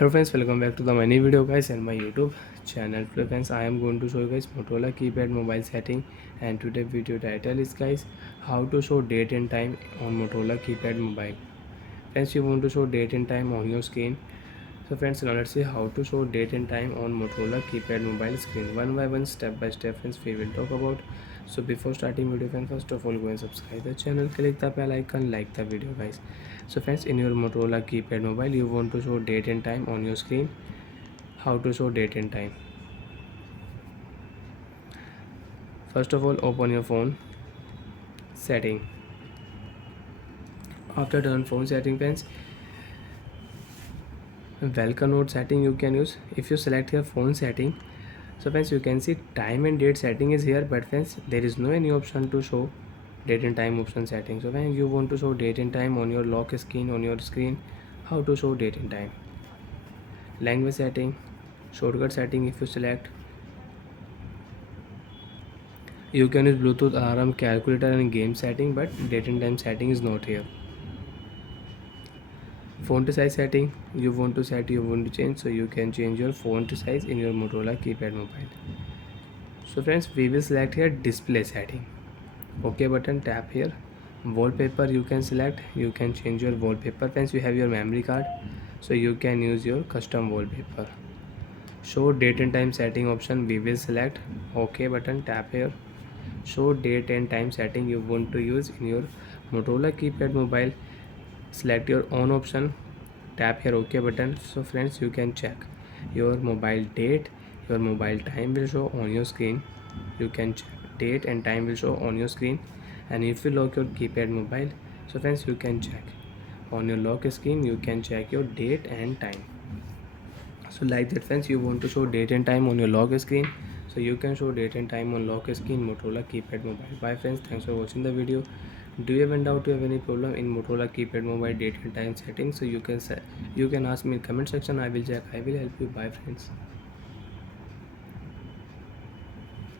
Hello friends, welcome back to the mini video guys and my YouTube channel. Today friends, I am going to show you guys Motorola keypad mobile setting, and today video title is guys how to show date and time on Motorola keypad mobile. Friends, you want to show date and time on your screen. So friends, now let's see how to show date and time on Motorola keypad mobile screen. One by one, step by step friends, we will talk about. So before starting video friends, first of all go and subscribe the channel, click the bell icon, like the video guys. So friends, in your Motorola keypad mobile, you want to show date and time on your screen. How to show date and time? First of all, open your phone setting. After turn phone setting friends, welcome note setting you can use. If you select your phone setting, so friends, you can see time and date setting is here, but friends, there is no any option to show date and time option setting. So when you want to show date and time on your lock screen, on your screen, how to show date and time? Language setting, shortcut setting, if you select, you can use Bluetooth alarm, calculator and game setting, but date and time setting is not here. Font size setting, you want to change, so you can change your font size in your Motorola keypad mobile. So friends, we will select here display setting. OK button, tap here. Wallpaper you can select, you can change your wallpaper. Friends, you have your memory card, so you can use your custom wallpaper. Show date and time setting option, we will select. OK button, tap here. Show date and time setting you want to use in your Motorola keypad mobile, select your own option, tap here OK button. So friends, you can check your mobile date, your mobile time will show on your screen. You can check date and time will show on your screen. And if you lock your keypad mobile, so friends, you can check on your lock screen, you can check your date and time. So like that friends, you want to show date and time on your lock screen, so you can show date and time on lock screen Motorola keypad mobile. Bye friends, thanks for watching the video. Do you have any doubt, do you have any problem in Motorola keypad mobile date and time settings, so you can ask me in comment section. I will check, I will help you. Bye friends.